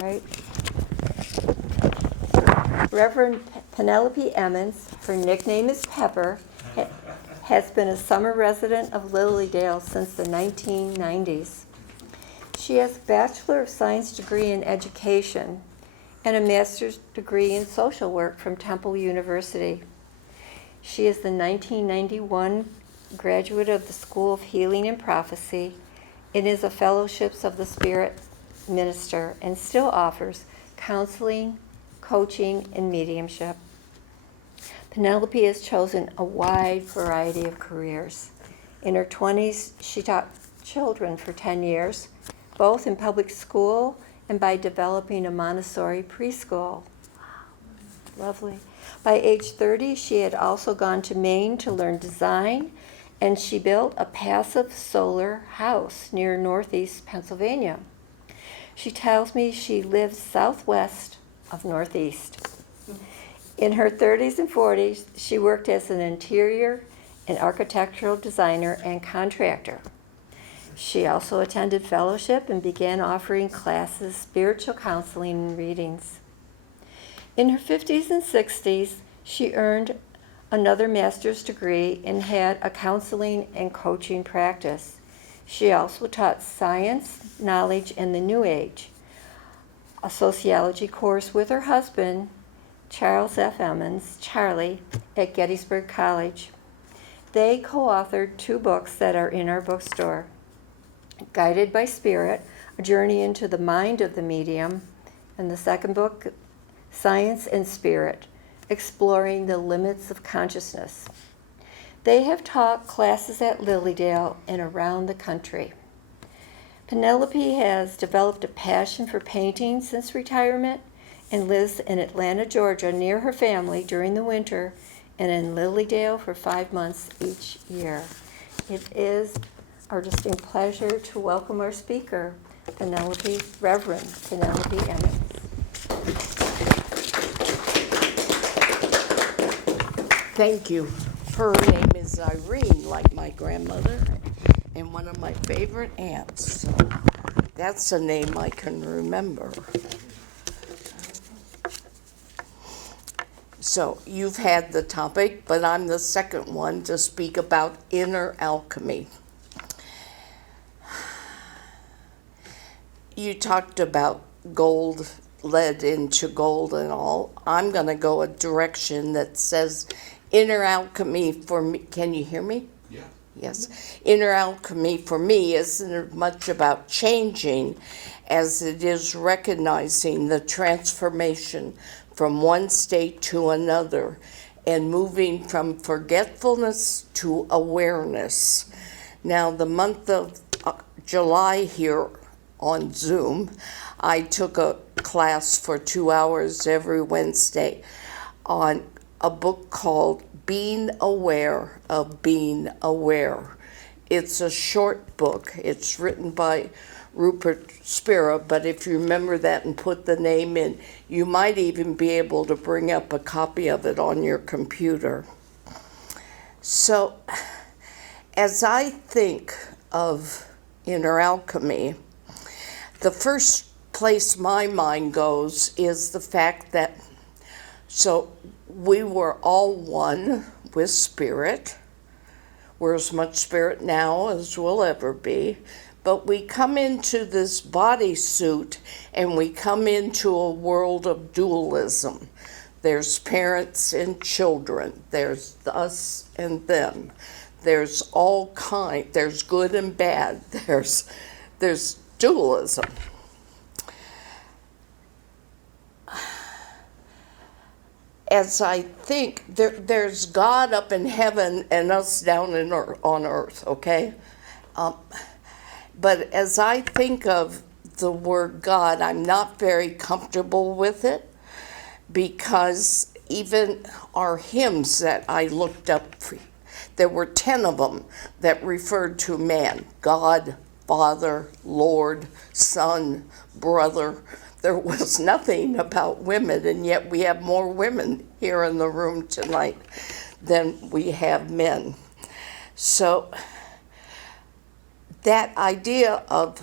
right? Reverend Penelope Emmons, her nickname is Pepper, has been a summer resident of Lilydale since the 1990s. She has a Bachelor of Science degree in Education and a Master's degree in Social Work from Temple University. She is the 1991 graduate of the School of Healing and Prophecy and is a Fellowships of the Spirit minister and still offers counseling, coaching, and mediumship. Penelope has chosen a wide variety of careers. In her 20s, she taught children for 10 years, both in public school and by developing a Montessori preschool. Lovely. By age 30, she had also gone to Maine to learn design, and she built a passive solar house near Northeast Pennsylvania. She tells me she lives southwest of Northeast. In her 30s and 40s, she worked as an interior and architectural designer and contractor. She also attended fellowship and began offering classes, spiritual counseling, and readings. In her 50s and 60s, she earned another master's degree and had a counseling and coaching practice. She also taught science, knowledge, and the New Age, a sociology course with her husband, Charles F. Emmons, Charlie, at Gettysburg College. They co-authored 2 books that are in our bookstore. Guided by Spirit, A Journey into the Mind of the Medium, and the second book, Science and Spirit, Exploring the Limits of Consciousness. They have taught classes at Lilydale and around the country. Penelope has developed a passion for painting since retirement and lives in Atlanta, Georgia, near her family during the winter, and in Lilydale for 5 months each year. It is our distinct pleasure to welcome our speaker, Reverend Penelope Emmons. Thank you. Her name is Irene, like my grandmother, and one of my favorite aunts. So that's a name I can remember. So you've had the topic, but I'm the second one to speak about inner alchemy. You talked about gold led into gold and all. I'm going to go a direction that says inner alchemy for me. Can you hear me? Yeah. Yes. Inner alchemy for me isn't much about changing as it is recognizing the transformation from one state to another and moving from forgetfulness to awareness. Now, the month of July here on Zoom, I took a class for 2 hours every Wednesday on a book called Being Aware of Being Aware. It's a short book. It's written by Rupert Spira, but if you remember that and put the name in, you might even be able to bring up a copy of it on your computer. So, as I think of inner alchemy, the first place my mind goes is the fact that, so we were all one with Spirit. We're as much Spirit now as we'll ever be. But we come into this bodysuit and we come into a world of dualism. There's parents and children. There's us and them. There's all kind. There's good and bad. There's dualism. As I think, there's God up in heaven and us down on earth, okay? But as I think of the word God, I'm not very comfortable with it because even our hymns that I looked up, there were 10 of them that referred to man, God, Father, Lord, Son, Brother. There was nothing about women, and yet we have more women here in the room tonight than we have men. So that idea of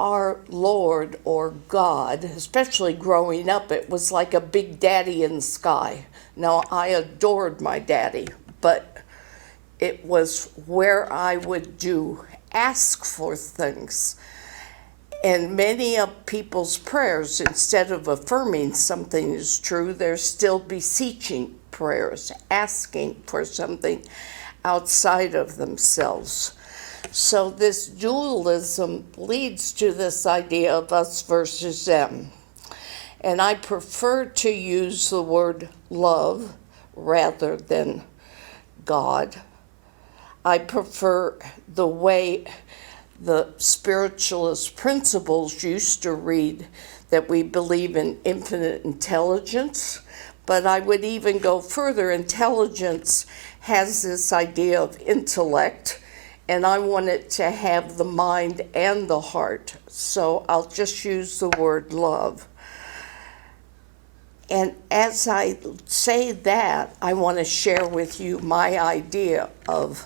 our Lord or God, especially growing up, it was like a big daddy in the sky. Now, I adored my daddy, but it was where I would ask for things. And many of people's prayers, instead of affirming something is true, they're still beseeching prayers, asking for something outside of themselves. So this dualism leads to this idea of us versus them. And I prefer to use the word love rather than God. I prefer the way the spiritualist principles used to read, that we believe in infinite intelligence, but I would even go further. Intelligence has this idea of intellect, and I want it to have the mind and the heart, so I'll just use the word love. And as I say that, I want to share with you my idea of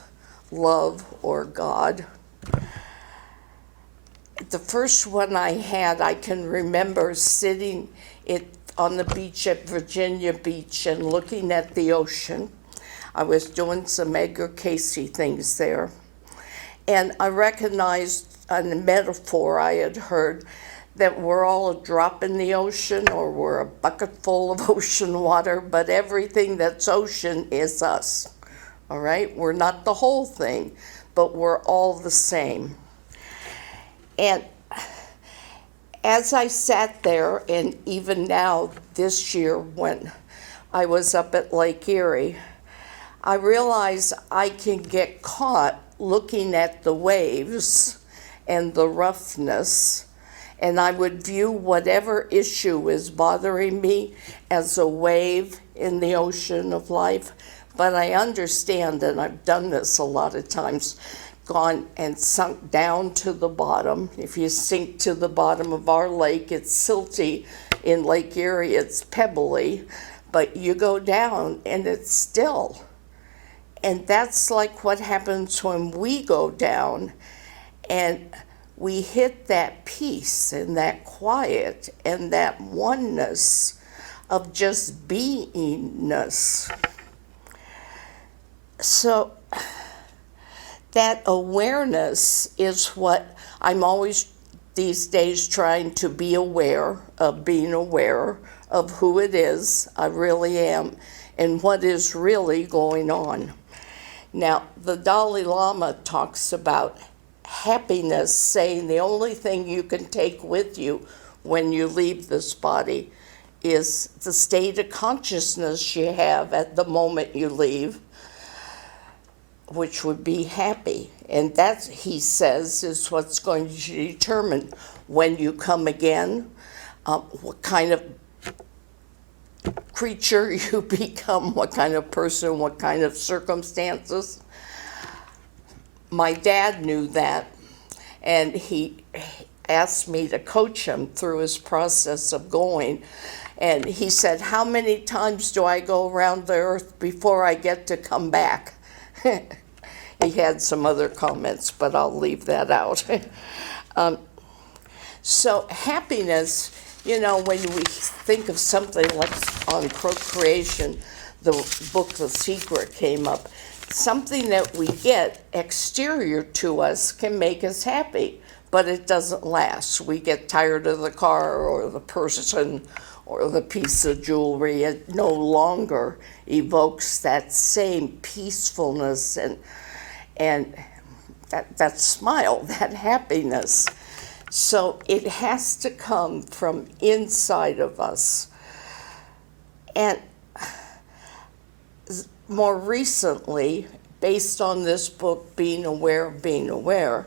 love or God. The first one I had, I can remember sitting on the beach at Virginia Beach and looking at the ocean. I was doing some Edgar Cayce things there. And I recognized a metaphor I had heard that we're all a drop in the ocean, or we're a bucket full of ocean water, but everything that's ocean is us. All right? We're not the whole thing, but we're all the same. And as I sat there, and even now this year when I was up at Lake Erie, I realized I can get caught looking at the waves and the roughness, and I would view whatever issue is bothering me as a wave in the ocean of life. But I understand, and I've done this a lot of times, gone and sunk down to the bottom. If you sink to the bottom of our lake, it's silty. In Lake Erie, it's pebbly, but you go down and it's still. And that's like what happens when we go down and we hit that peace and that quiet and that oneness of just beingness. So that awareness is what I'm always these days trying to be aware of, being aware of who it is I really am and what is really going on. Now, the Dalai Lama talks about happiness, saying the only thing you can take with you when you leave this body is the state of consciousness you have at the moment you leave, which would be happy. And that, he says, is what's going to determine when you come again, what kind of creature you become, what kind of person, what kind of circumstances. My dad knew that, and he asked me to coach him through his process of going. And he said, "How many times do I go around the earth before I get to come back?" He had some other comments, but I'll leave that out. So happiness, you know, when we think of something like on procreation, the book The Secret came up, something that we get exterior to us can make us happy, but it doesn't last. We get tired of the car or the person or the piece of jewelry. It no longer evokes that same peacefulness and that smile, that happiness. So it has to come from inside of us. And more recently, based on this book, Being Aware of Being Aware,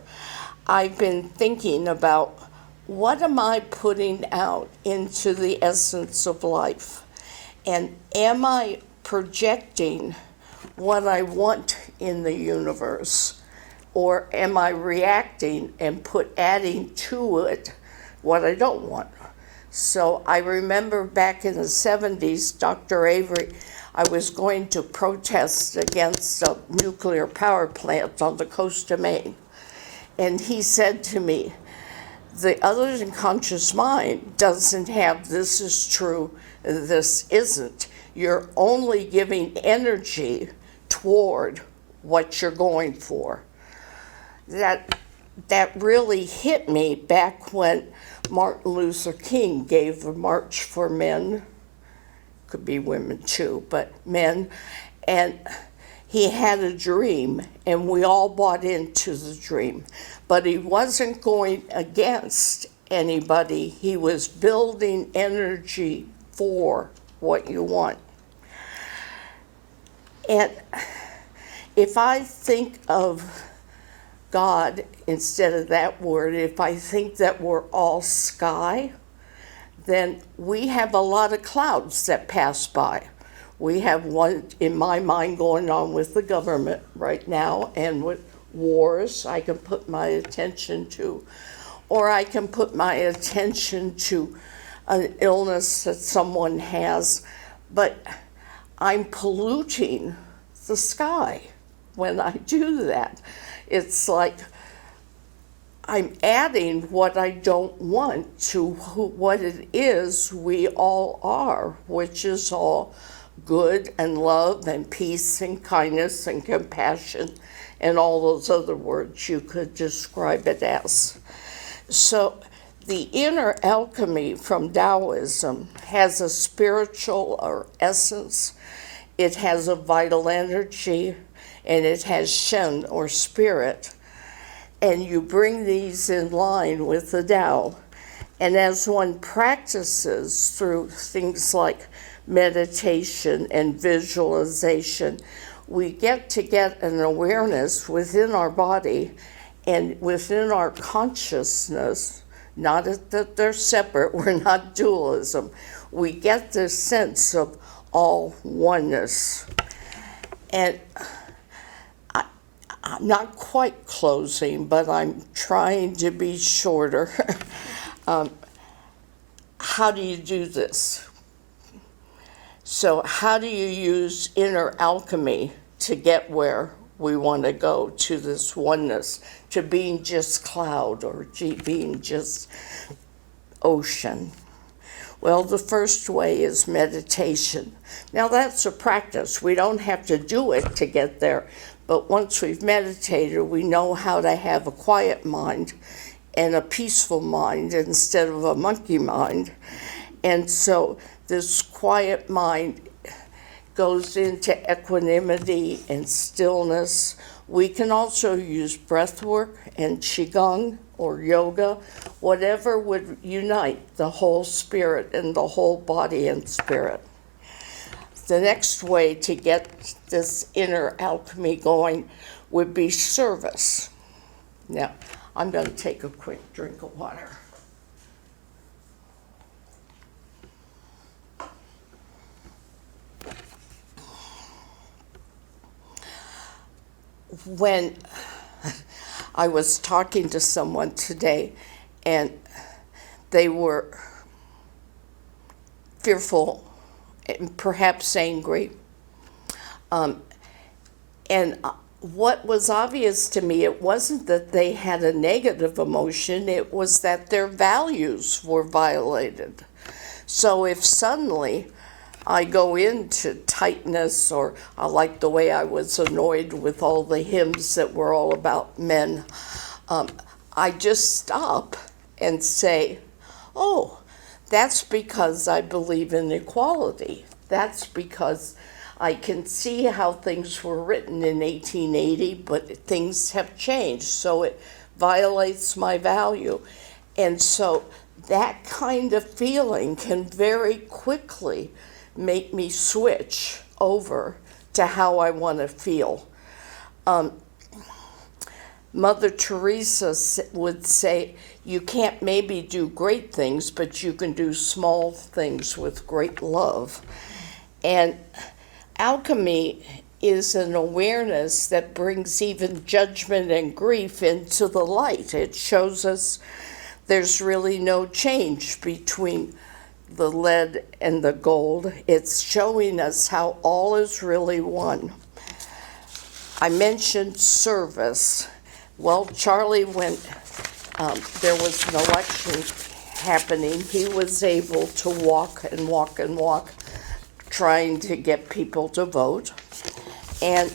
I've been thinking about what am I putting out into the essence of life? And am I projecting what I want in the universe? Or am I reacting and adding to it what I don't want? So I remember back in the 70s, Dr. Avery, I was going to protest against a nuclear power plant on the coast of Maine. And he said to me, The other unconscious mind doesn't have this is true, this isn't. You're only giving energy toward what you're going for. That really hit me back when Martin Luther King gave the March for Men, could be women too, but men, and he had a dream, and we all bought into the dream. But he wasn't going against anybody. He was building energy for what you want. And if I think of God instead of that word, if I think that we're all sky, then we have a lot of clouds that pass by. We have one in my mind going on with the government right now and with wars I can put my attention to, or I can put my attention to an illness that someone has, but I'm polluting the sky when I do that. It's like I'm adding what I don't want to what it is we all are, which is all good and love and peace and kindness and compassion and all those other words you could describe it as. So the inner alchemy from Taoism has a spiritual or essence, it has a vital energy, and it has Shen or spirit. And you bring these in line with the Tao. And as one practices through things like meditation and visualization, we get an awareness within our body and within our consciousness, not that they're separate, we're not dualism. We get this sense of all oneness. And I'm not quite closing, but I'm trying to be shorter. How do you do this? So how do you use inner alchemy to get where we want to go, to this oneness, to being just cloud or being just ocean? Well, the first way is meditation. Now that's a practice. We don't have to do it to get there. But once we've meditated, we know how to have a quiet mind and a peaceful mind instead of a monkey mind. And so this quiet mind goes into equanimity and stillness. We can also use breath work and qigong or yoga, whatever would unite the whole spirit and the whole body and spirit. The next way to get this inner alchemy going would be service. Now, I'm going to take a quick drink of water. When I was talking to someone today, and they were fearful and perhaps angry. And what was obvious to me, it wasn't that they had a negative emotion, it was that their values were violated. So if suddenly I go into tightness, or I like the way I was annoyed with all the hymns that were all about men, I just stop and say, oh, that's because I believe in equality. That's because I can see how things were written in 1880, but things have changed, so it violates my value. And so that kind of feeling can very quickly make me switch over to how I want to feel. Mother Teresa would say, you can't maybe do great things, but you can do small things with great love. And alchemy is an awareness that brings even judgment and grief into the light. It shows us there's really no change between the lead and the gold. It's showing us how all is really one. I mentioned service. Well, Charlie went there was an election happening. He was able to walk and walk and walk, trying to get people to vote. And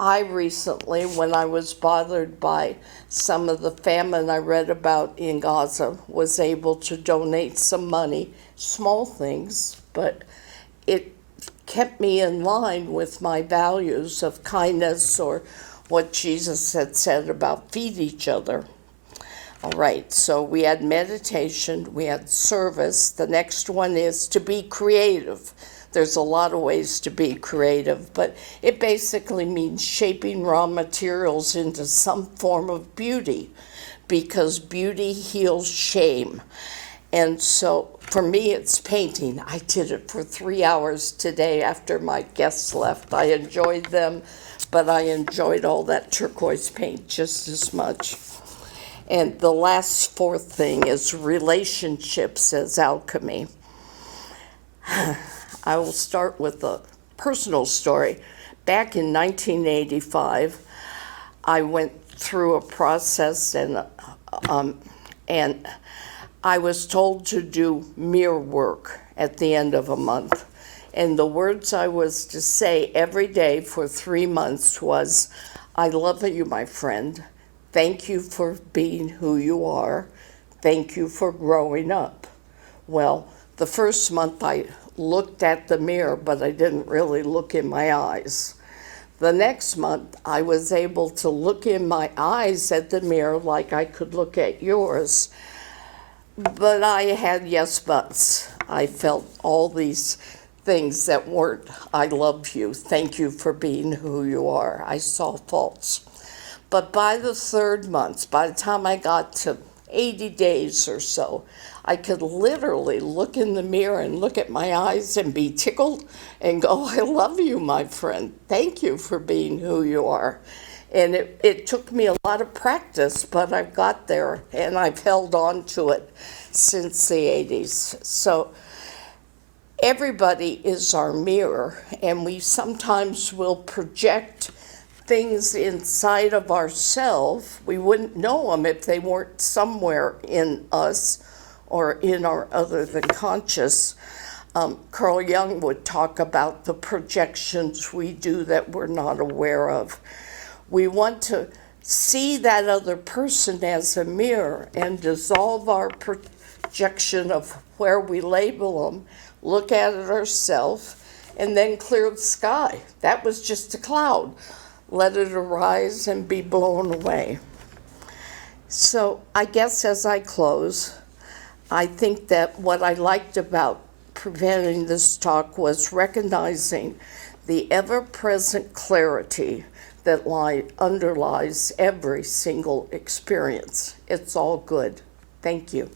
I recently, when I was bothered by some of the famine I read about in Gaza, was able to donate some money, small things, but it kept me in line with my values of kindness, or what Jesus had said about feed each other. All right, so we had meditation, we had service. The next one is to be creative. There's a lot of ways to be creative, but it basically means shaping raw materials into some form of beauty, because beauty heals shame. And so for me, it's painting. I did it for 3 hours today after my guests left. I enjoyed them, but I enjoyed all that turquoise paint just as much. And the last fourth thing is relationships as alchemy. I will start with a personal story. Back in 1985, I went through a process, and I was told to do mirror work at the end of a month. And the words I was to say every day for 3 months was, "I love you, my friend. Thank you for being who you are. Thank you for growing up." Well, the first month I looked at the mirror, but I didn't really look in my eyes. The next month, I was able to look in my eyes at the mirror like I could look at yours. But I had yes buts. I felt all these things that weren't, "I love you, thank you for being who you are." I saw faults. But by the third month, by the time I got to 80 days or so, I could literally look in the mirror and look at my eyes and be tickled and go, "I love you, my friend. Thank you for being who you are." And it took me a lot of practice, but I've got there, and I've held on to it since the 80s. So everybody is our mirror, and we sometimes will project things inside of ourselves. We wouldn't know them if they weren't somewhere in us or in our other than conscious. Carl Jung would talk about the projections we do that we're not aware of. We want to see that other person as a mirror and dissolve our projection of where we label them, look at it ourselves, and then clear the sky. That was just a cloud. Let it arise and be blown away. So I guess as I close, I think that what I liked about presenting this talk was recognizing the ever-present clarity that underlies every single experience. It's all good. Thank you.